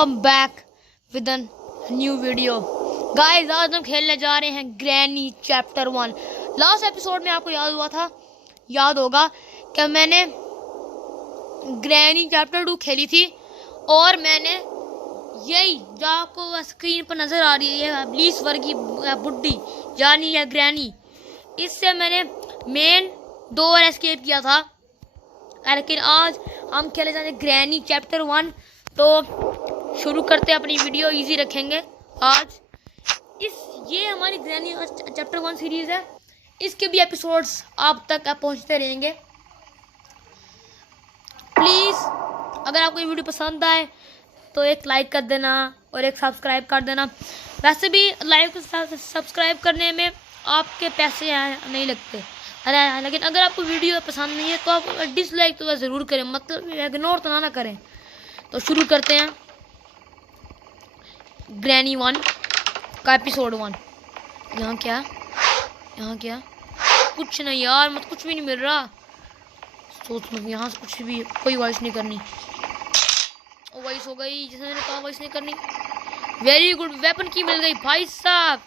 Welcome back with a new video. Guys आज हम खेलने जा रहे हैं ग्रैनी चैप्टर 1। लास्ट एपिसोड में आपको याद होगा कि मैंने ग्रैनी चैप्टर 2 खेली थी और मैंने यही जो आपको स्क्रीन पर नज़र आ रही है अबलीस वर्गी बुड्ढी यानी या ग्रैनी, इससे मैंने मेन डोर एस्केप किया था। लेकिन आज हम खेले जाते ग्रैनी चैप्टर 1। तो शुरू करते हैं अपनी वीडियो, इजी रखेंगे आज। ये हमारी ग्रैनी चैप्टर 1 सीरीज़ है। इसके भी एपिसोड्स आप तक पहुंचते रहेंगे। प्लीज़ अगर आपको ये वीडियो पसंद आए तो एक लाइक कर देना और एक सब्सक्राइब कर देना। वैसे भी लाइक सब्सक्राइब करने में आपके पैसे नहीं लगते, लेकिन अगर आपको वीडियो पसंद नहीं है तो आप डिसलाइक तो ज़रूर करें, मतलब इग्नोर तो ना करें। तो शुरू करते हैं ग्रैनी 1 का एपिसोड 1। यहाँ क्या कुछ नहीं यार, मत कुछ भी नहीं मिल रहा। सोच मत, यहाँ से कुछ भी कोई वॉइस नहीं करनी। वॉइस हो गई, जैसे मैंने कहा वॉइस नहीं करनी। वेरी गुड, वेपन की मिल गई भाई साहब।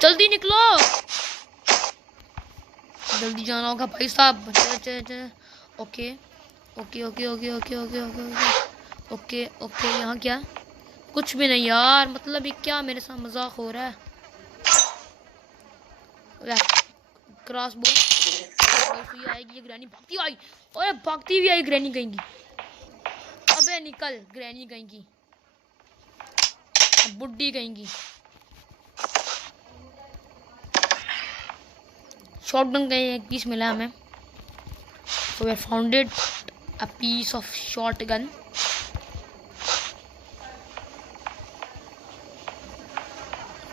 जल्दी निकलो, जल्दी जाना होगा भाई साहब। Okay okay okay okay okay okay okay okay okay. यहाँ क्या कुछ भी नहीं यार, मतलब ये क्या मेरे साथ मजाक हो रहा है। क्रॉस बो आएगी ये ग्रैनी, भागती आई और भागती भी आई ग्रैनी कहेंगी। अबे निकल ग्रैनी कहेंगी, बुड्ढी कहेंगी। शॉटगन का एक पीस मिला हमें, so we found it a piece of shotgun।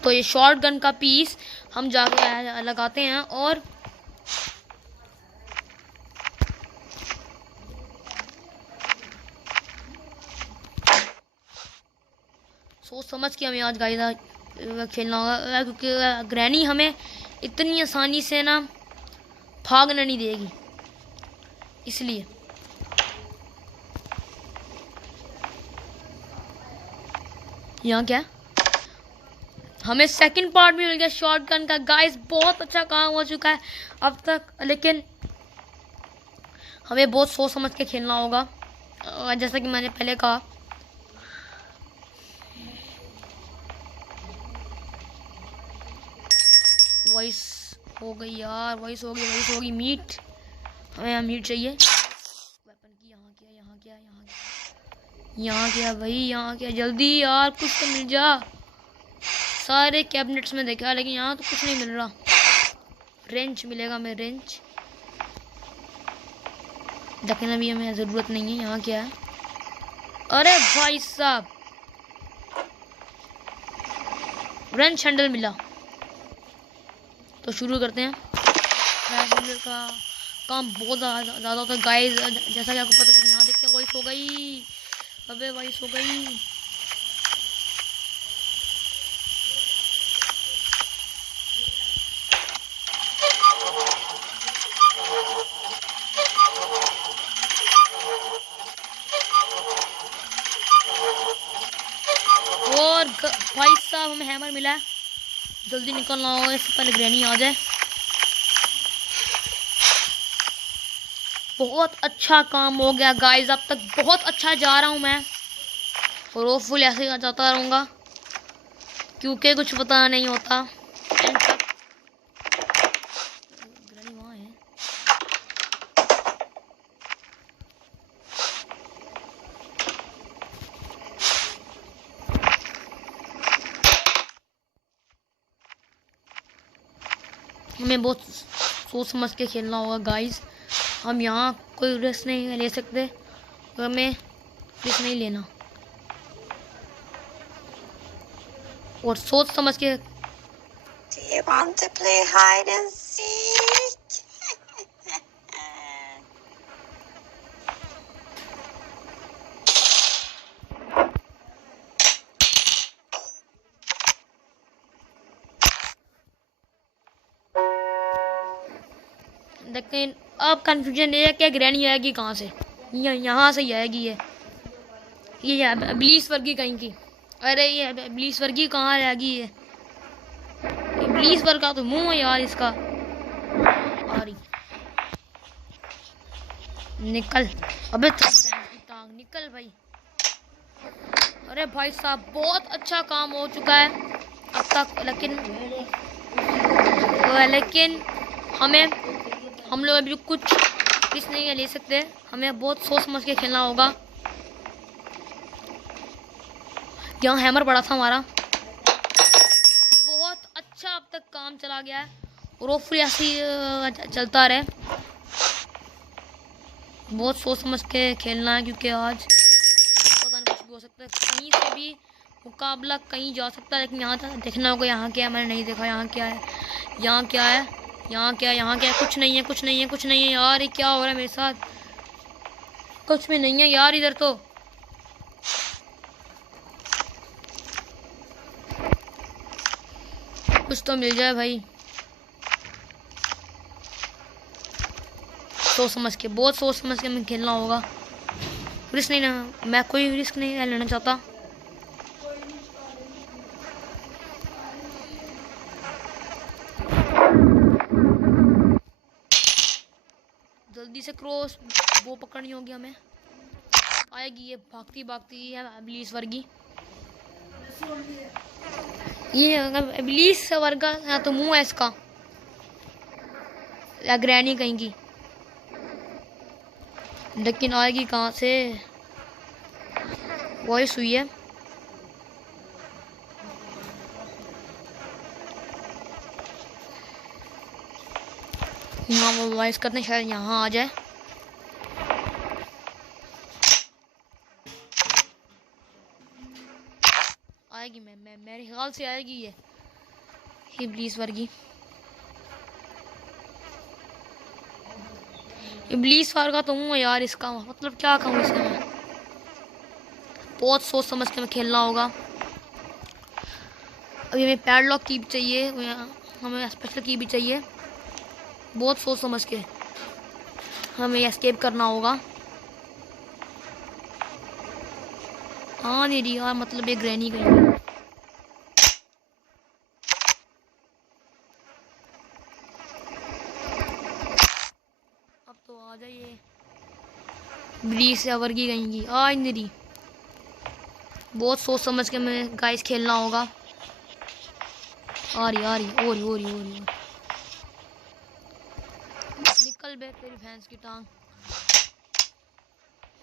तो ये शॉटगन का पीस हम जाके लगाते हैं और सोच समझ के हमें आज गाइस खेलना होगा, क्योंकि ग्रैनी हमें इतनी आसानी से ना भागने नहीं देगी, इसलिए। यहाँ क्या हमें सेकंड पार्ट भी मिल गया शॉटगन का। गाइस बहुत अच्छा काम हो चुका है अब तक, लेकिन हमें बहुत सोच समझ के खेलना होगा, जैसा कि मैंने पहले कहा। वॉइस हो गई यार, वॉइस हो गई। मीट, हमें मीट चाहिए वेपन की। यहाँ क्या भाई, यहाँ क्या, जल्दी यार कुछ तो मिल जा। सारे कैबिनेट्स में देखा लेकिन यहाँ तो कुछ नहीं मिल रहा। रेंच मिलेगा, मैं रेंच देखना भी हमें ज़रूरत नहीं है। यहाँ क्या है, अरे भाई साहब रेंच हैंडल मिला। तो शुरू करते हैं। का काम बहुत ज़्यादा होता है गाइस, जैसा कि आपको पता है। यहाँ देखते हैं वॉइस हो गई, अबे वॉइस हो गई। और भाई साहब हमें हैमर मिला है, जल्दी निकलना होगा इससे पहले ग्रैनी आ जाए। बहुत अच्छा काम हो गया गाइस, अब तक बहुत अच्छा जा रहा हूँ मैं, और होपफुल ऐसे ही जाता रहूँगा क्योंकि कुछ पता नहीं होता। ग्रैनी वहाँ है। हमें बहुत सोच समझ के खेलना होगा गाइस। हम यहाँ कोई रिस्क नहीं ले सकते, हमें रिस्क नहीं लेना और सोच समझ के। Do you want to play hide and seek? लेकिन अब कंफ्यूजन ये है कि ग्रैनी आएगी कहाँ से। यहाँ से ही आएगी ये। ये इब्लीस वर्गी कहीं की। अरे ये इब्लीस वर्गी कहाँ रह गई है? इब्लीस वर्ग का तो मुंह है यार इसका। आ रही, निकल। अबे टांग निकल भाई। अरे भाई साहब बहुत अच्छा काम हो चुका है अब तक, लेकिन हम लोग अभी कुछ रिस्क नहीं ले सकते। हमें बहुत सोच समझ के खेलना होगा। यहाँ हैमर पड़ा था हमारा, बहुत अच्छा अब तक काम चला गया है और होपफुली ऐसे ही चलता रहे। बहुत सोच समझ के खेलना है क्योंकि आज पता नहीं कुछ भी हो सकता है, कहीं से भी मुकाबला कहीं जा सकता है। लेकिन यहाँ तक देखना होगा यहाँ क्या है। मैंने नहीं देखा यहाँ क्या है, यहाँ क्या है, यहाँ क्या है, यहाँ क्या है। कुछ नहीं है, कुछ नहीं है, कुछ नहीं है यार। ये क्या हो रहा है मेरे साथ? कुछ भी नहीं है यार इधर तो। कुछ तो मिल जाए भाई। सोच समझ के, बहुत सोच समझ के हमें खेलना होगा। रिस्क नहीं ना, मैं कोई रिस्क नहीं लेना चाहता। जल्दी से क्रॉस वो पकड़नी होगी हमें। आएगी ये भागती भागती है इब्लीस वर्गी। ये इब्लीस वर्ग का तो मुंह है इसका, या ग्रैनी कहीं की। लेकिन आएगी कहाँ से? वॉइस हुई है। यहाँ वो वॉइस करते शायद यहाँ आ जाए। आएगी, मैं मेरे ख्याल से आएगी ये इब्लीस वर्गी। इब्लीस वार का तो हूँ यार इसका, मतलब क्या कहूँ इसे मैं। बहुत सोच समझ के हमें खेलना होगा। अभी हमें पैडलॉक की भी चाहिए, हमें स्पेशल की भी चाहिए। बहुत सोच समझ के हमें एस्केप करना होगा। हाँ नहीं यार, मतलब ये ग्रैनी गई। अब तो आ जाइए ब्रीस या वर्गी गईंगी। आज नहीं, बहुत सोच समझ के हमें गाइस खेलना होगा। आ रही हो रही। निकल बे तेरी भैंस की टांग।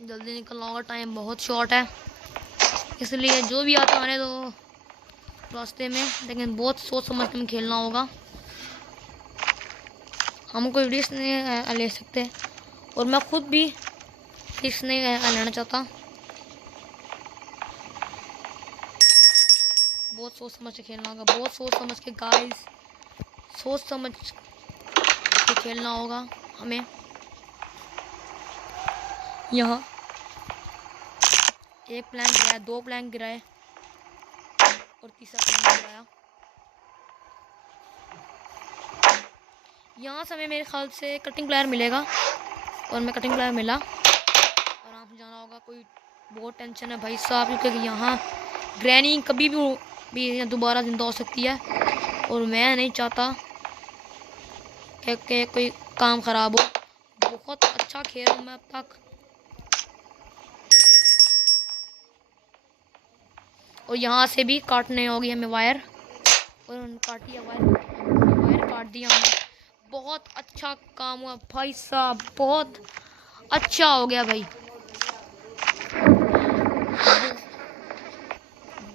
जल्दी निकलना होगा, टाइम बहुत शॉर्ट है, इसलिए जो भी आता आने दो रास्ते में। लेकिन बहुत सोच समझ के हमें खेलना होगा। हम कोई रिस्क नहीं ले सकते और मैं खुद भी रिस्क नहीं लेना चाहता। बहुत सोच समझ के खेलना होगा, बहुत सोच समझ के गाइस, सोच समझ के खेलना होगा हमें। यहाँ एक प्लैंक गिराया, दो प्लैंक गिराए और तीसरा प्लैंक गिराया। यहाँ से हमें मेरे ख्याल से कटिंग प्लेयर मिलेगा और मैं कटिंग प्लेयर मिला। आराम से जाना होगा, कोई बहुत टेंशन है भाई साहब, क्योंकि यहाँ ग्रैनी कभी भी दोबारा जिंदा हो सकती है और मैं नहीं चाहता कि कोई काम खराब हो। बहुत अच्छा खेल रहा हूँ मैं अब तक। और यहाँ से भी काटने होगी हमें वायर, और काटी है वायर काट दिया हमने। बहुत अच्छा काम हुआ भाई साहब, बहुत अच्छा हो गया भाई,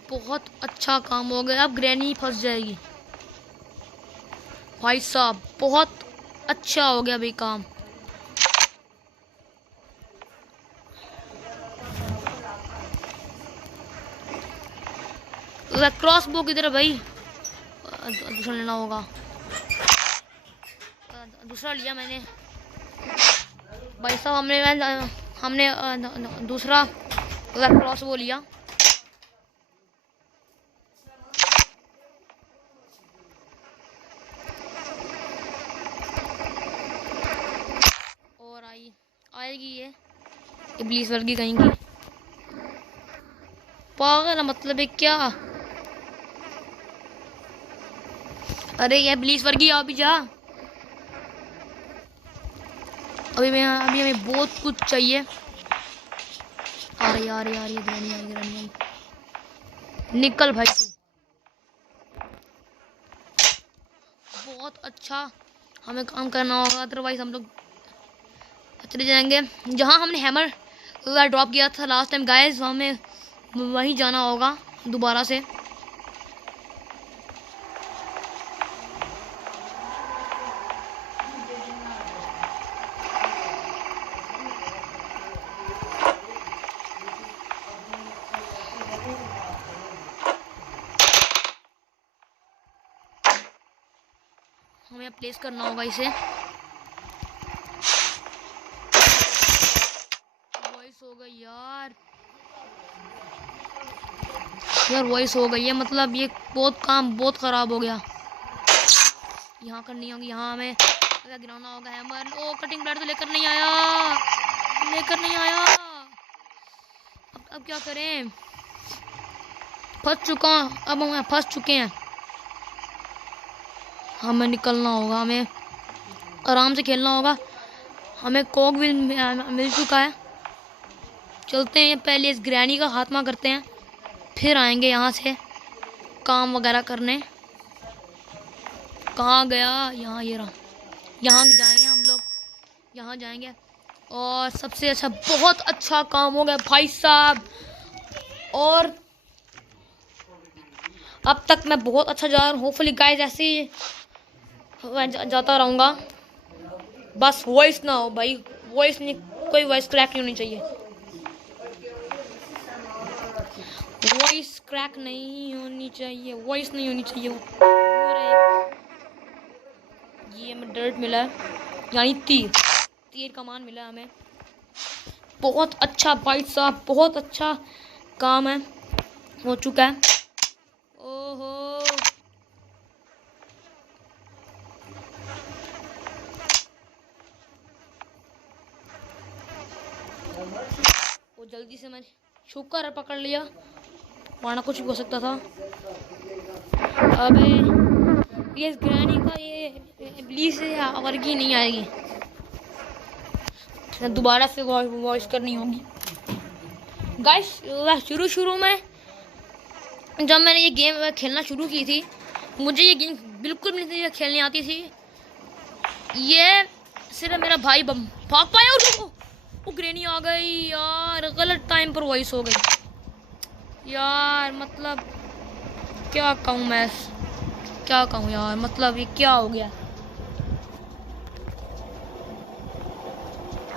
बहुत अच्छा काम हो गया। अब ग्रैनी फंस जाएगी भाई साहब, बहुत अच्छा हो गया भाई काम। क्रॉस बो किधर है भाई? दूसरा लेना होगा। दूसरा लिया मैंने भाई साहब, हमने दूसरा क्रॉस बो लिया। और आएगी ये इब्लीस वर्गी कहीं की। पागल है मतलब है क्या? अरे ये ब्लीच वर्गी अभी जा। अभी हमें बहुत कुछ चाहिए। अरे यार यार ये ग्रैनी निकल भाई तू। बहुत अच्छा हमें काम करना होगा, अदरवाइज हम लोग चले जाएंगे जहाँ हमने हैमर ड्रॉप किया था लास्ट टाइम गाइस। हमें वहीं जाना होगा दोबारा से। हमें प्लेस करना होगा इसे। वॉइस हो गई यार वॉइस हो गई है, मतलब ये काम बहुत खराब हो गया। यहाँ करनी होगी, यहाँ हमें गिराना होगा हैमर। ओ कटिंग ब्लेड तो लेकर नहीं आया। अब क्या करें? फंस चुका हूँ, अब हम फंस चुके हैं। हमें निकलना होगा, हमें आराम से खेलना होगा। हमें कोक भी मिल चुका है। चलते हैं, पहले इस ग्रैनी का खात्मा करते हैं, फिर आएंगे यहाँ से काम वगैरह करने। कहाँ गया? यहाँ ये रहा। यहाँ जाएंगे हम लोग, यहाँ जाएंगे। और सबसे अच्छा, बहुत अच्छा काम हो गया भाई साहब। और अब तक मैं बहुत अच्छा जा रहा हूँ। होपफुली गाइस ऐसे ही जाता रहूँगा। बस वॉइस ना हो भाई, वॉइस नहीं, कोई वॉइस क्रैक नहीं होनी चाहिए। वॉइस क्रैक नहीं होनी चाहिए, वॉइस नहीं होनी चाहिए। ये हमें डर्ट मिला है, यानी तीर कमान मिला हमें। बहुत अच्छा भाई साहब, बहुत अच्छा काम है, हो चुका है। ओहो वो जल्दी से मैंने शुक्र पकड़ लिया, वरना कुछ भी हो सकता था। अबे ये ग्रैनी का ये इब्लीस वर्गी नहीं आएगी, दोबारा से वॉइस करनी होगी गाइस। शुरू में जब मैंने ये गेम खेलना शुरू की थी, मुझे ये गेम बिल्कुल नहीं खेलनी आती थी। ये सिर्फ मेरा भाई भाग पाया और वो ग्रैनी आ गई यार। गलत टाइम पर वॉइस हो गई यार, मतलब क्या कहूँ मैं, क्या कहूँ यार, मतलब ये क्या हो गया।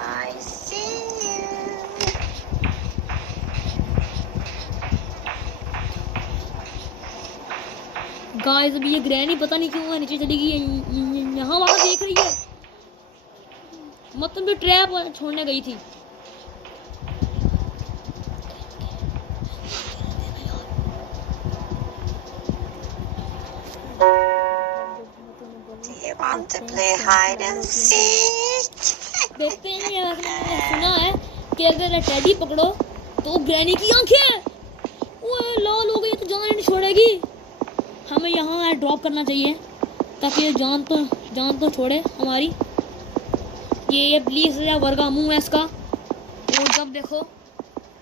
I see you. गाइस अभी ये ग्रैनी पता नहीं क्यों नीचे चली गई, यहाँ वहाँ देख रही है, मतलब जो ट्रैप छोड़ने गई थी। Do you want to play hide and seek? देखते हैं, मैंने सुना है कि अगर टेडी पकड़ो तो ग्रैनी की आंखें वो लाल हो गई तो जान नहीं छोड़ेगी। हमें यहाँ ड्रॉप करना चाहिए ताकि ये जान तो छोड़े हमारी। ये प्लीज या वर्गा मुंह है इसका, और जब देखो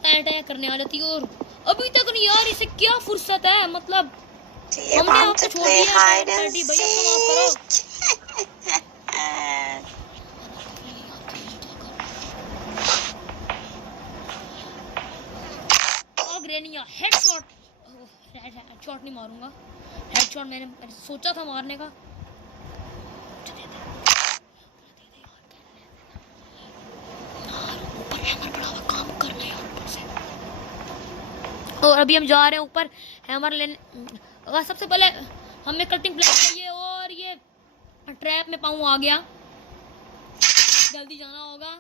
टाय करने आ जाती है। और अभी तक नहीं यार, इसे क्या फुर्सत है, मतलब Do you want to play hide and seek? Headshot नहीं मारूंगा, हेडशॉट मैंने सोचा था मारने का। और अभी हम जा रहे हैं ऊपर हैमर लेने। सबसे पहले हमें कटिंग प्लेट चाहिए, और ये ट्रैप में पाँव आ गया। जल्दी जाना होगा,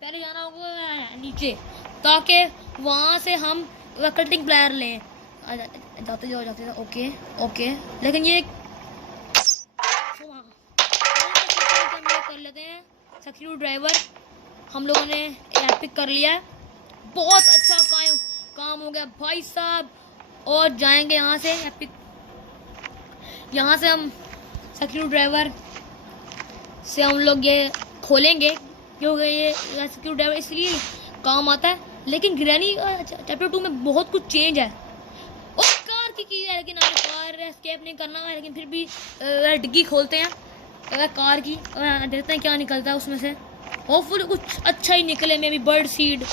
पहले जाना होगा नीचे, ताकि वहाँ से हम कटिंग प्लेयर लें। जाते जाओ ओके। लेकिन ये कर लेते हैं स्क्रू ड्राइवर। हम लोगों ने एपिक कर लिया है, बहुत अच्छा काम हो गया भाई साहब। और जाएंगे यहाँ से, यहाँ से हम स्क्रू ड्राइवर से हम लोग ये खोलेंगे, क्योंकि ये स्क्रू ड्राइवर इसलिए काम आता है। लेकिन ग्रैनी चैप्टर 2 में बहुत कुछ चेंज है। और कार की है, लेकिन हमें कार एस्केप नहीं करना है, लेकिन फिर भी डिग्गी खोलते हैं कार की, देखते हैं क्या निकलता है उसमें से। होपफुली कुछ अच्छा ही निकले, मे बी बर्ड सीड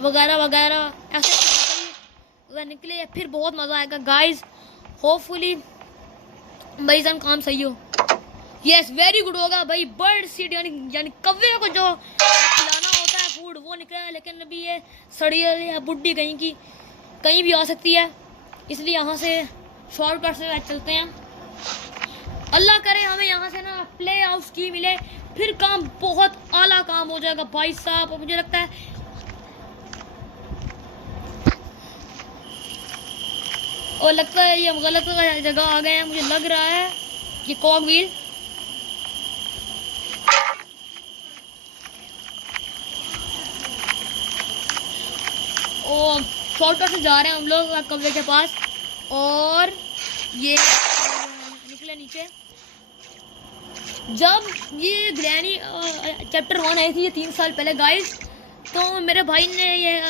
वगैरह वगैरह ऐसे निकले, फिर बहुत मज़ा आएगा गाइस। होपफुली भाई जान काम सही हो। यस वेरी गुड होगा भाई। बर्ड सीड यानी कौवे को जो खिलाना होता है फूड, वो निकला है। लेकिन अभी ये सड़ियल या बुड्ढी कहीं भी आ सकती है, इसलिए यहाँ से शॉर्टकट से चलते हैं। अल्लाह करे हमें यहाँ से ना प्ले हाउस की मिले, फिर काम बहुत आला काम हो जाएगा भाई साहब। मुझे लगता है और लगता है ये गलत जगह आ गए हैं, मुझे लग रहा है ये कॉग व्हील। और शॉर्टकट से जा रहे हैं हम लोग कौवे के पास, और ये निकले नीचे। जब ये ग्रैनी चैप्टर 1 आई थी ये 3 साल पहले गाइस, तो मेरे भाई ने ये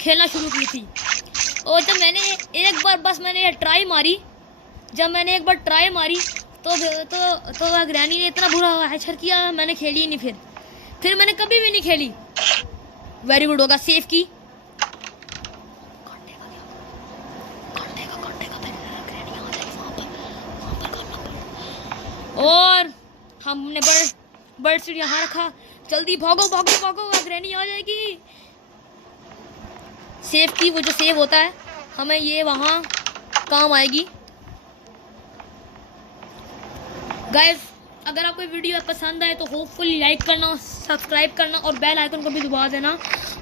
खेलना शुरू की थी। और जब मैंने एक बार ट्राई मारी, तो ग्रैनी ने इतना बुरा हैचर किया, मैंने खेली ही नहीं। फिर मैंने कभी भी नहीं खेली। वेरी गुड होगा सेफ की। और हमने बर्ड सीड यहाँ रखा। जल्दी भागो भागो भागो, ग्रैनी आ जाएगी। सेव की, वो जो सेव होता है हमें ये वहाँ काम आएगी। गाइस अगर आपको वीडियो पसंद आए तो होपफुली लाइक करना, सब्सक्राइब करना और बेल आइकन को भी दबा देना।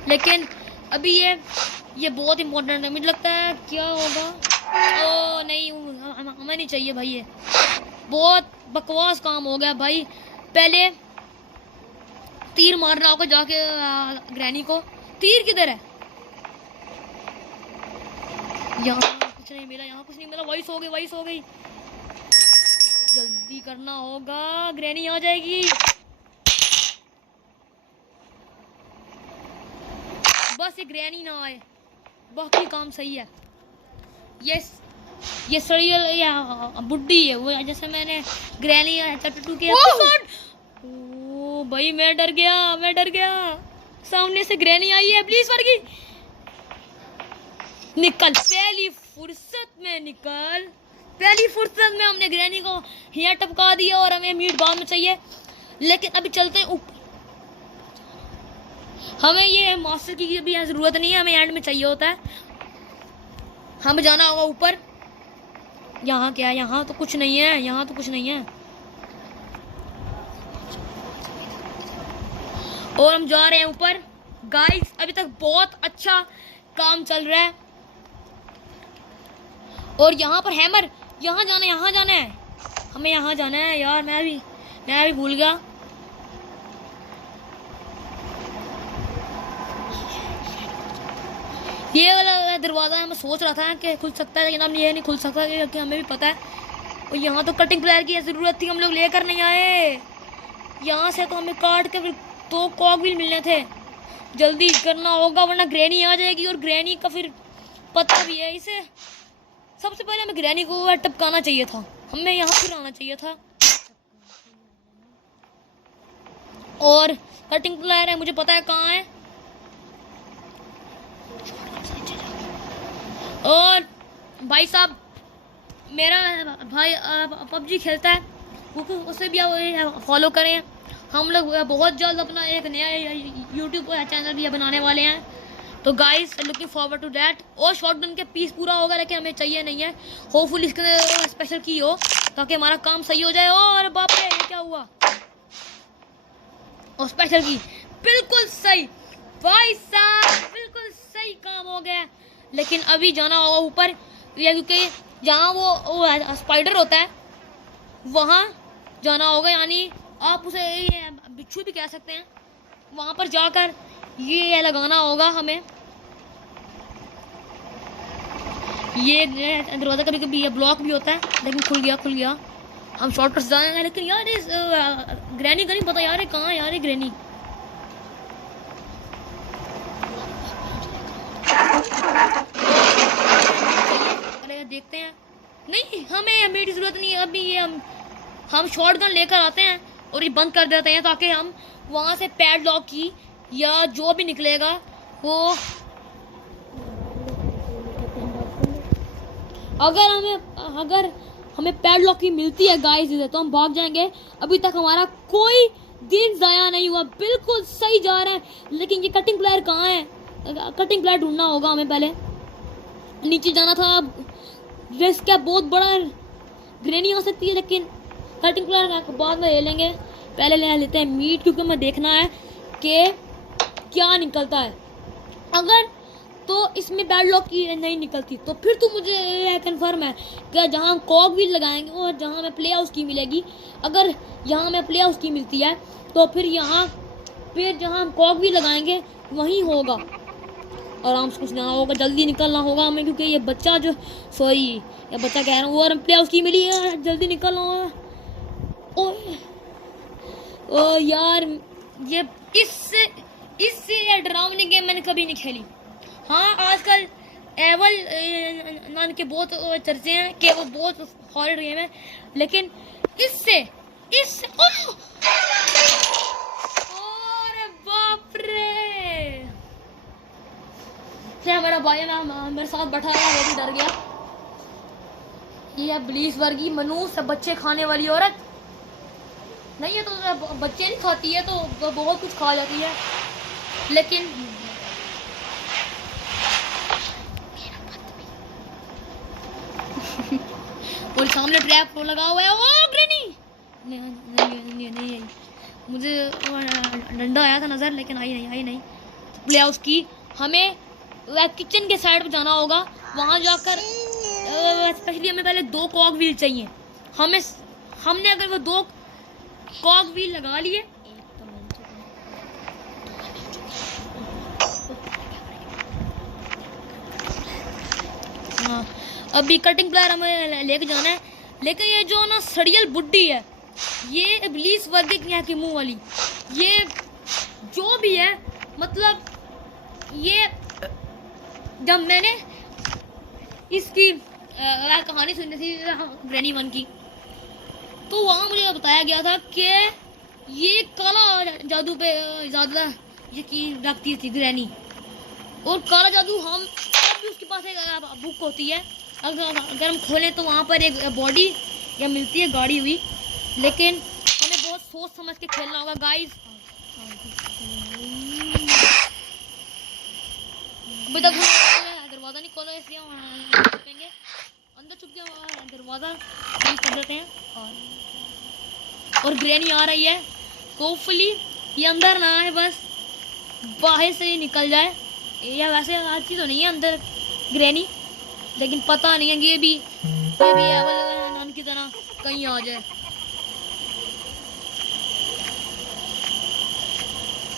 लेकिन अभी ये बहुत इम्पोर्टेंट है, मुझे लगता है क्या होगा। ओ नहीं, हमें नहीं चाहिए भाई, ये बहुत बकवास काम हो गया भाई। पहले तीर मारना होगा जाके ग्रैनी को। तीर किधर है? यहाँ कुछ नहीं मिला, वॉइस हो गई। जल्दी करना होगा, ग्रैनी आ जाएगी। बस ये ग्रैनी ना आए, बाकी काम सही है। ये सड़ियल या बुड्ढी है वो, जैसे मैंने ग्रैनी चैप्टर 2 के एपिसोड। ओ भाई मैं डर गया। सामने से ग्रैनी आई है, प्लीज वर्गी निकल, पहली फुर्सत में हमने ग्रैनी को यहाँ टपका दिया। और हमें मीट बाद में चाहिए, लेकिन अभी चलते हैं ऊपर। हमें ये मास्टर की भी जरूरत नहीं है, हमें एंड में चाहिए होता है। हमें जाना होगा ऊपर। यहाँ क्या है? यहाँ तो कुछ नहीं है। और हम जा रहे हैं ऊपर गाइस। अभी तक बहुत अच्छा काम चल रहा है। और यहाँ पर हैमर, यहाँ जाना है हमें, यहाँ जाना है यार। मैं भी भूल गया। ये वाला दरवाज़ा है, मैं सोच रहा था कि खुल सकता है, लेकिन अब ये नहीं खुल सकता क्योंकि हमें भी पता है। और यहाँ तो कटिंग प्लेयर की ज़रूरत थी, हम लोग लेकर नहीं आए। यहाँ से तो हमें काट के फिर 2 कॉग व्हील मिलने थे। जल्दी करना होगा वरना ग्रैनी आ जाएगी। और ग्रैनी का फिर पता भी है इसे। सबसे पहले हमें ग्रैनी को टपकाना चाहिए था, हमें यहाँ फिर आना चाहिए था। और कटिंग प्लेयर है, मुझे पता है कहाँ है। और भाई साहब मेरा भाई पबजी खेलता है, उसे भी आप फॉलो करें। हम लोग बहुत जल्द अपना एक नया यूट्यूब चैनल भी बनाने वाले हैं, तो guys looking forward to that. और शॉटगन के पीस पूरा होगा, लेकिन हमें चाहिए नहीं है। होपफुली इसके स्पेशल की हो ताकि हमारा काम सही हो जाए। और बाप रे ये क्या हुआ? और स्पेशल की बिल्कुल सही भाई साहब, बिल्कुल सही काम हो गया। लेकिन अभी जाना होगा ऊपर, क्योंकि जहाँ वो स्पाइडर होता है वहाँ जाना होगा, यानी आप उसे बिच्छू भी कह सकते हैं। वहाँ पर जाकर ये लगाना होगा हमें। ये दरवाज़ा कभी कभी ये ब्लॉक भी होता है, लेकिन खुल गया। हम शॉर्टकट से जाएंगे, लेकिन यार इस ग्रैनी का नहीं पता यार, कहाँ है यार ये ग्रैनी। अरे देखते हैं, नहीं हमें जरूरत नहीं है अभी। ये हम शॉटगन लेकर आते हैं और ये बंद कर देते हैं, ताकि हम वहाँ से पैडलॉक की या जो भी निकलेगा वो, अगर हमें पैडलॉक की मिलती है गाइस इधर, तो हम भाग जाएंगे। अभी तक हमारा कोई दिन ज़ाया नहीं हुआ, बिल्कुल सही जा रहा है। लेकिन ये कटिंग प्लेयर कहाँ है? कटिंग प्लेयर ढूंढना होगा हमें। पहले नीचे जाना था, रिस्क है बहुत बड़ा, ग्रेनी आ सकती है, लेकिन कटिंग प्लेयर बाद में ले लेंगे। पहले ले लेते हैं मीट, क्योंकि हमें देखना है कि क्या निकलता है। अगर तो इसमें पैडलॉक की नहीं निकलती तो फिर तो मुझे यह कन्फर्म है कि जहाँ हम कॉक व्हील लगाएंगे और जहाँ हमें प्ले हाउस की मिलेगी, अगर यहाँ हमें प्ले हाउस की मिलती है तो फिर जहाँ हम कॉक व्हील लगाएंगे वहीं होगा। आराम से कुछ ना होगा, जल्दी निकलना होगा हमें, क्योंकि ये बच्चा जो ये बच्चा कह रहा हूँ, और प्ले हाउस की मिली है, जल्दी निकलना होगा। ओ यार, ये इससे डरावनी गेम मैंने कभी नहीं खेली। हाँ, आजकल एवल नाम के बहुत चर्चे हैं कि वो बहुत हॉरर गेम है, लेकिन इससे अरे बाप रे, हमारा भाई ना मेरे साथ बैठा है, वो भी डर गया। ये पुलिस वर्गी मनुष्य, बच्चे खाने वाली औरत नहीं है, तो बच्चे नहीं खाती है तो बहुत कुछ खा जाती है। लेकिन और सामने ट्रैप लगा हुआ है। ओ ग्रेनी नहीं, मुझे डंडा आया था नजर, लेकिन आई नहीं। प्ले हाउस की हमें किचन के साइड पे जाना होगा, वहां जाकर स्पेशली हमें पहले 2 कॉक व्हील चाहिए। हमने अगर वो 2 कॉक व्हील लगा लिए, हाँ, अभी कटिंग प्लेयर हमें लेके जाना है। लेकिन ये जो ना सड़ियल बुड्ढी है, ये इब्लीस वर्दी की यहाँ की मुंह वाली, ये जो भी है, मतलब ये जब मैंने इसकी कहानी सुनी थी ग्रैनी 1 की, तो वहाँ मुझे बताया गया था कि ये काला जादू पे ज़्यादा यकीन रखती थी ग्रैनी, और काला जादू हम भी उसके पास एक बुक होती है, अगर हम खोलें तो वहाँ पर एक बॉडी या मिलती है गाड़ी हुई। लेकिन हमें बहुत सोच समझ के खेलना होगा गाइस। दरवाज़ा नहीं खोला, इसलिए छुपेंगे, अंदर छुप गया, दरवाज़ा बंद कर देते हैं। और ग्रैनी आ रही है, होपफुली ये अंदर ना आए, बस बाहर से ही निकल जाए। या वैसे आती तो नहीं है अंदर ग्रैनी, लेकिन पता नहीं है कि ये भी नान की तरह कहीं आ जाए।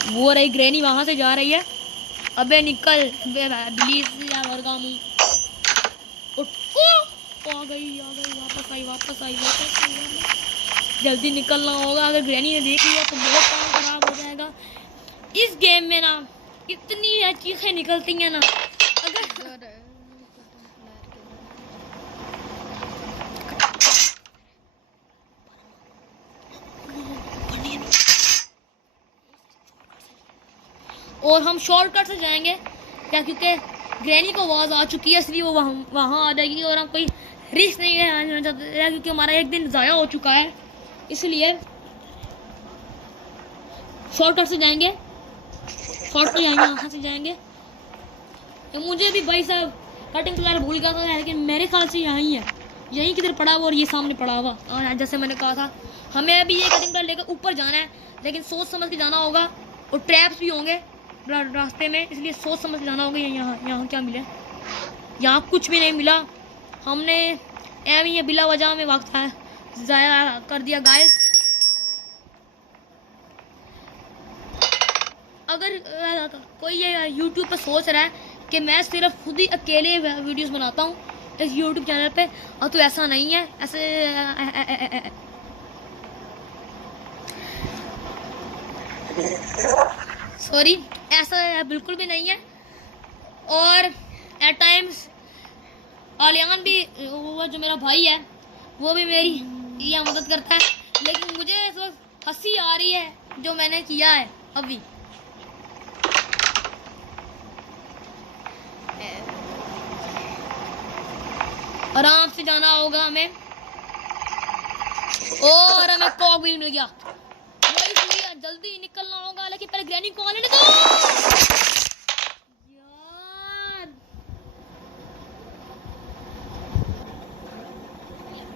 वो रही ग्रैनी, वहां से जा रही है। अबे निकल, प्लीज वर्गा मुंह। आ गई, वापस आई। जल्दी निकलना होगा, अगर ग्रैनी ने देख लिया तो बहुत काम खराब हो जाएगा। इस गेम में ना इतनी चीखें निकलती हैं ना, अगर और हम शॉर्टकट से जाएंगे क्या, क्योंकि ग्रैनी को आवाज़ आ चुकी है, इसलिए वो वहाँ आ जाएगी और हम कोई रिस्क नहीं लेना चाहते, क्योंकि हमारा एक दिन ज़ाया हो चुका है। इसलिए शॉर्टकट से जाएंगे, यहाँ से जाएंगे। तो मुझे भी भाई साहब कटिंग प्लेयर भूल गया था, लेकिन मेरे ख्याल से यहीं किधर पड़ा हुआ, और ये सामने पड़ा हुआ। और जैसे मैंने कहा था, हमें अभी ये कटिंग प्लेयर लेकर ऊपर जाना है, लेकिन सोच समझ के जाना होगा, और ट्रैप्स भी होंगे रास्ते में, इसलिए सोच समझ के जाना होगा। यहाँ क्या मिला? यहाँ कुछ भी नहीं मिला। हमने एम ये बिला वजह में वक्त ज़ाया कर दिया गाइस। अगर कोई ये यूट्यूब पर सोच रहा है कि मैं सिर्फ खुद ही अकेले वीडियोस बनाता हूँ, इस यूट्यूब चैनल पे, और तो ऐसा नहीं है, ऐसे सॉरी, ऐसा बिल्कुल भी नहीं है। और एट टाइम्स आलियान भी, वो जो मेरा भाई है वो भी मेरी यह मदद करता है, लेकिन मुझे इस वक्त हंसी आ रही है जो मैंने किया है अभी। आराम से जाना होगा हमें, और हमें कॉकव्हील मिल गया। जल्दी निकलना होगा, लेकिन पहले ग्रैनी को आने दो यार।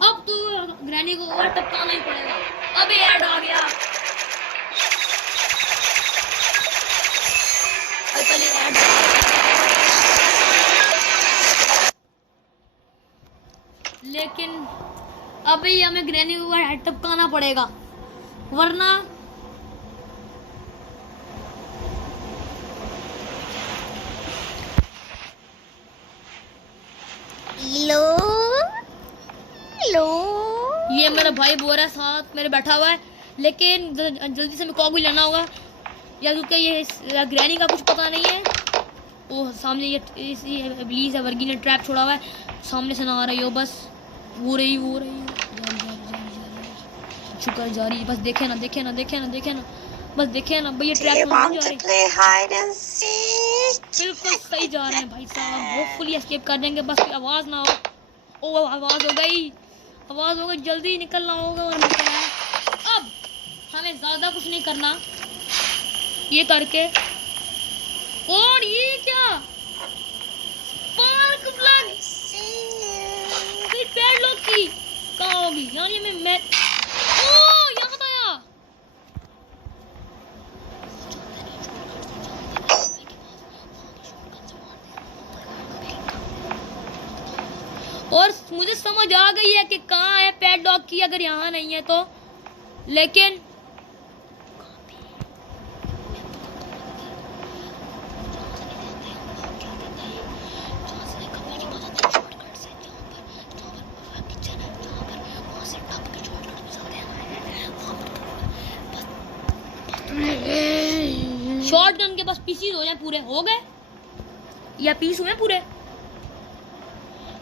अब तो ग्रैनी को और टपकाना ही पड़ेगा। अबे ऐड आ गया, पहले ऐड, लेकिन अभी हमें ग्रैनी को हेड टपकाना पड़ेगा, वरना ये मेरा भाई बोरा साथ मेरे बैठा हुआ है, लेकिन जल्दी से हमें कॉकव्हील लेना होगा, या क्योंकि ये ग्रैनी का कुछ पता नहीं है। वो सामने ये इब्लीस है, वर्गी ने ट्रैप छोड़ा हुआ है, सामने से ना आ रही हो, बस वो रही शुक्र जा रही है, बस देखे ना बस देखे ना भैया, ट्रैप जा रही, बिल्कुल सही जा रहे हैं भाई साहब, होपफुली एस्केप कर देंगे, बस कोई आवाज ना हो। ओ आवाज हो गई, जल्दी निकलना होगा। और निकलना है, अब हमें ज्यादा कुछ नहीं करना ये करके। और ये क्या स्पार्क प्लग पैडलॉक की कहाँ होगी, यानी मैं यहाँ आया। और मुझे समझ आ गई है कि कहाँ है पैडलॉक की, अगर यहाँ नहीं है तो, लेकिन शॉटगन के पास पीसीज हो जाए, पूरे हो गए या पीस हुए पूरे,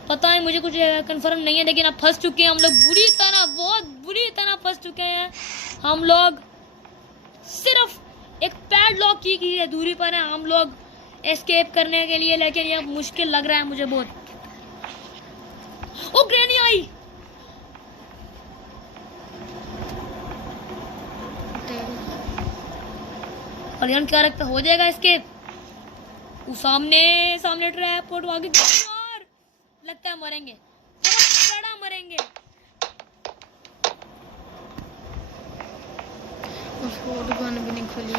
पता है मुझे कुछ कंफर्म नहीं है, लेकिन अब फंस चुके हैं हम लोग बहुत बुरी तरह फंस चुके हैं हम लोग। सिर्फ एक पैडलॉक की दूरी पर है हम लोग एस्केप करने के लिए, लेकिन ये मुश्किल लग रहा है मुझे बहुत। ओ ग्रैनी आई, और क्या लगता हो जाएगा एस्केप? वो सामने ट्रैप और आगे मार, लगता है मरेंगे, मरेंगे। शॉटगन भी नहीं खुली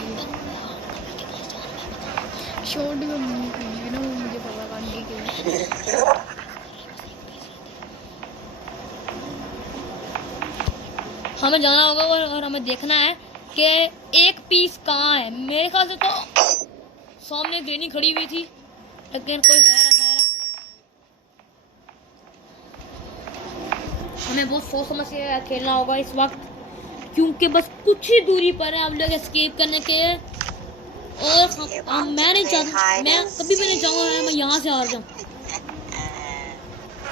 ना, वो मुझे पता लग गई। हमें जाना होगा और हमें देखना है कि एक पीस कहाँ है। मेरे ख्याल से तो सामने ग्रैनी खड़ी हुई थी, लेकिन कोई है हमें बहुत सोच समझ के खेलना होगा इस वक्त, क्योंकि बस कुछ ही दूरी पर है हम लोग एस्केप करने के। और मैं कभी भी नहीं चाहूँगा मैं यहाँ से हार जाऊँ।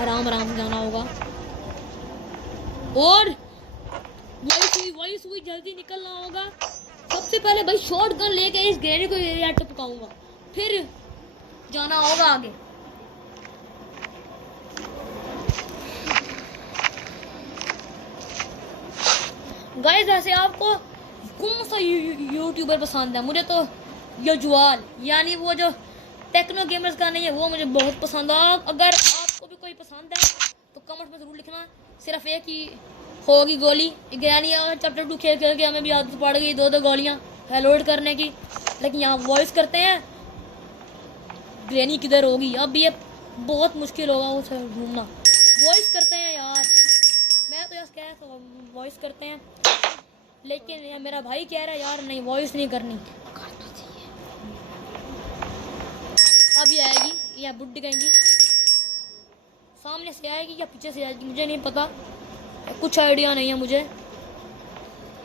आराम जाना होगा, और वही सुई जल्दी निकलना होगा। सबसे पहले भाई शॉटगन लेके इस ग्रैनी को टपकाऊंगा, फिर जाना होगा आगे। गाइस वैसे आपको कौन सा यूट्यूबर पसंद है? मुझे तो यजुआल, यानी वो जो टेक्नो गेमर्स का नहीं है, वो मुझे बहुत पसंद है। अगर आपको भी कोई पसंद है तो कमेंट में ज़रूर लिखना। सिर्फ एक ही होगी गोली, ग्रैनी चैप्टर 2 खेल के हमें भी आदत पड़ गई 2 गोलियां लोड करने की, लेकिन यहाँ वॉइस करते हैं ग्रैनी किधर होगी। अब ये बहुत मुश्किल होगा उसे ढूंढना। वॉइस करते हैं यार, मैं तो यार क्या है वॉइस करते हैं, लेकिन यार मेरा भाई कह रहा है यार नहीं वॉइस नहीं करनी। अभी आएगी या बुड्ढी कहेंगी, सामने से आएगी या पीछे से आएगी मुझे नहीं पता, कुछ आइडिया नहीं है मुझे,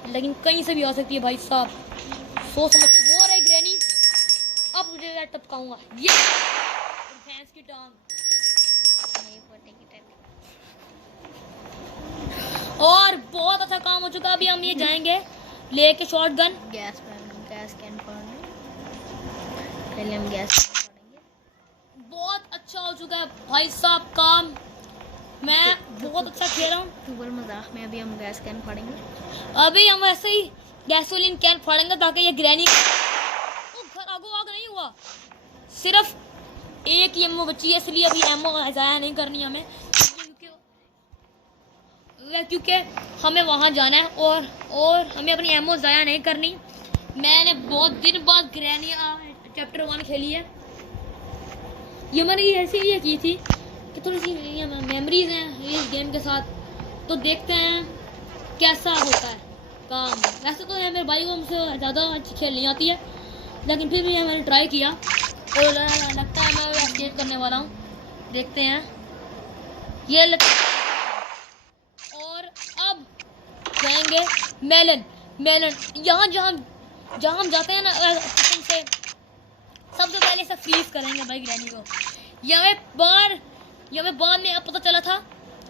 लेकिन कहीं से भी आ सकती है भाई साहब। सोच समझ। वो रही ग्रैनी, अब मुझे टपकाऊंगा ये भैंस की टांग। नहीं फटेगी टाइप। और बहुत अच्छा काम हो चुका। अभी हम ये जाएंगे लेके शॉटगन। गैस कैन फोड़ने, पहले हम गैस कैन फोड़ेंगे। बहुत अच्छा हो चुका है भाई साहब काम। मैं बहुत अच्छा खेल रहा हूँ। तू बोल मजाक में, अभी हम गैस कैन फोड़ेंगे। अभी हम वैसे ही गैसोलीन कैन फाड़ेंगे ताकि ये ग्रैनी घर आगो आग नहीं हुआ। सिर्फ एक ही एमओ बची है, इसलिए अभी एमओ ज़ाया नहीं करनी हमें, क्योंकि हमें वहाँ जाना है और हमें अपनी एमओ ज़ाया नहीं करनी। मैंने बहुत दिन बाद ग्रैनी चैप्टर 1 खेली है। ये मैंने ऐसे ही की थी कि थोड़ी सी मेमोरीज हैं इस गेम के साथ, तो देखते हैं कैसा होता है काम। वैसे तो मेरे भाई को मुझसे ज़्यादा अच्छी खेल नहीं आती है, लेकिन फिर भी मैंने ट्राई किया और लगता है मैं एस्केप करने वाला हूँ। देखते हैं ये और अब जाएंगे मेलन। यहाँ जहाँ हम जाते हैं ना, से सबसे पहले से फ्रीज करेंगे भाई ग्रैनी को। ये हमें बाद में पता चला था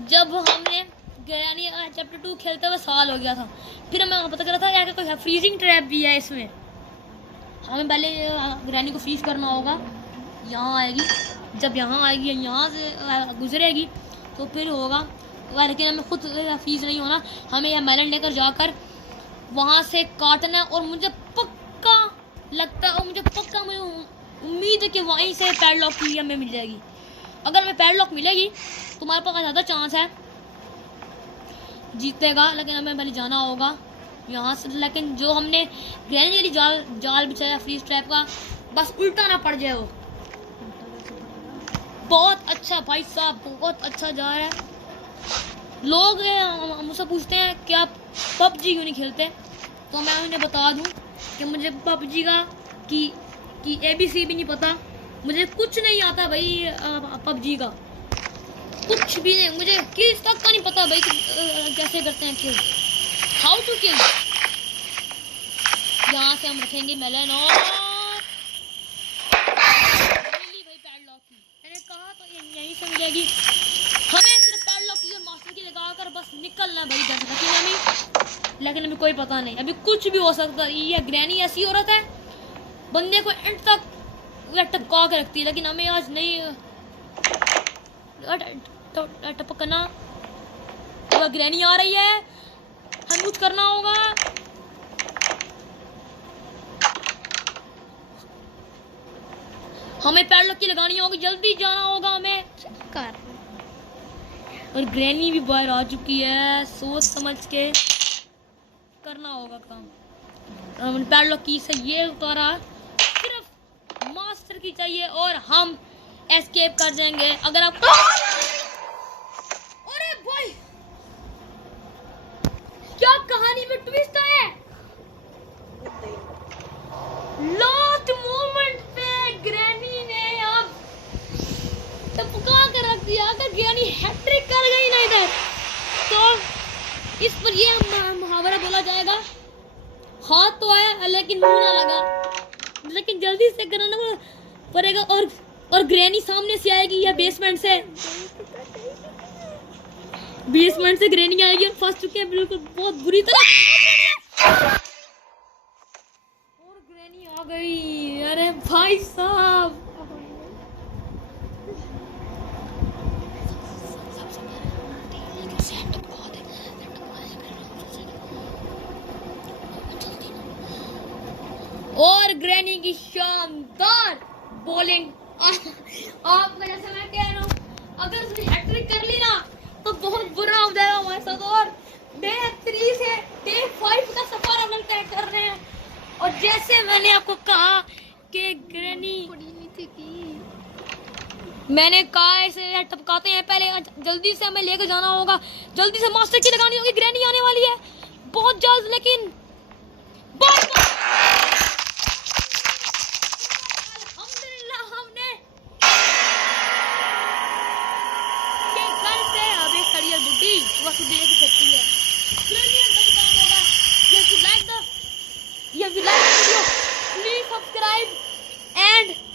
जब हमने ग्रैनी चैप्टर 2 खेलते हुए साल हो गया था, फिर हमें पता चला था यार कोई फ्रीजिंग ट्रैप भी है इसमें। हमें पहले ग्रैनी को फ्रीज करना होगा। यहाँ आएगी, जब यहाँ आएगी यहाँ से गुजरेगी तो फिर होगा, लेकिन हमें खुद फ्रीज नहीं होना। हमें यह मेलन लेकर जाकर वहाँ से काटना है और मुझे पक्का लगता है और मुझे उम्मीद है कि वहीं से पैडलॉक की हमें मिल जाएगी। अगर हमें पैडलॉक मिलेगी तो हमारे पास ज़्यादा चांस है जीतेगा, लेकिन हमें पहले जाना होगा यहाँ से। लेकिन जो हमने ग्रैनी वाली जाल बिछाया फ्रीज ट्रैप का, बस उल्टा ना पड़ जाए वो। बहुत अच्छा भाई साहब, बहुत अच्छा जा रहा है। लोग मुझसे पूछते हैं कि आप पबजी क्यों नहीं खेलते, तो मैं उन्हें बता दूं कि मुझे पबजी का की ABC भी नहीं पता, मुझे कुछ नहीं आता भाई पबजी का, कुछ भी नहीं। मुझे किस तक का नहीं पता भाई कैसे करते हैं किल, हाउ टू किल। यहाँ से हम रखेंगे मेलन और भाई पैडलॉक की। मैंने कहा तो यही समझेगी, हमें सिर्फ पैडलॉक की और मास्टर की लगाकर बस निकलना भाई घर से। लेकिन अभी कोई पता नहीं, अभी कुछ भी हो सकता है। ये ग्रैनी ऐसी औरत है, बंदे को एंड तक टपका के रखती है, लेकिन हमें आज नहीं टपकना। अब ग्रैनी आ रही है, हमें कुछ करना होगा। हमें पैडलॉक की लगानी होगी, जल्दी जाना होगा हमें। कर और ग्रैनी भी बाहर आ चुकी है, सोच समझ के करना होगा काम। पैडलॉक की से ये उतारा, सिर्फ मास्टर की चाहिए और हम एस्केप कर जाएंगे। अगर आप अरे भाई क्या कहानी में ट्विस्ट है। लास्ट मोमेंट पे ग्रैनी ने अब टपका कर रख दिया। अगर ग्रैनी हैट्रिक कर गई ना इधर, तो इस पर ये मुहावरा बोला जाएगा, हाथ तो आया लेकिन मुंह ना लगा। लेकिन जल्दी से कराना पड़ेगा। और ग्रैनी सामने से आएगी या बेसमेंट से ग्रैनी आएगी और फंस चुके हैं बिल्कुल बहुत बुरी तरह। और ग्रैनी आ गई। अरे भाई साहब, और ग्रैनी की शानदार बॉलिंग। आपको जैसे मैं कह रहा हूँ, अगर उसने हैट्रिक कर ली ना तो बहुत बुरा हो जाएगा हमारे साथ। और डे 3 से डे 5 का सफर हम लोग तय कर रहे हैं। और जैसे मैंने आपको कहा कि ग्रैनी, मैंने कहा ऐसे टपकाते हैं, पहले जल्दी से हमें लेकर जाना होगा, जल्दी से मास्टर की लगानी होगी। ग्रैनी आने वाली है बहुत जल्द, लेकिन अल्हम्दुलिल्लाह हमने subscribe and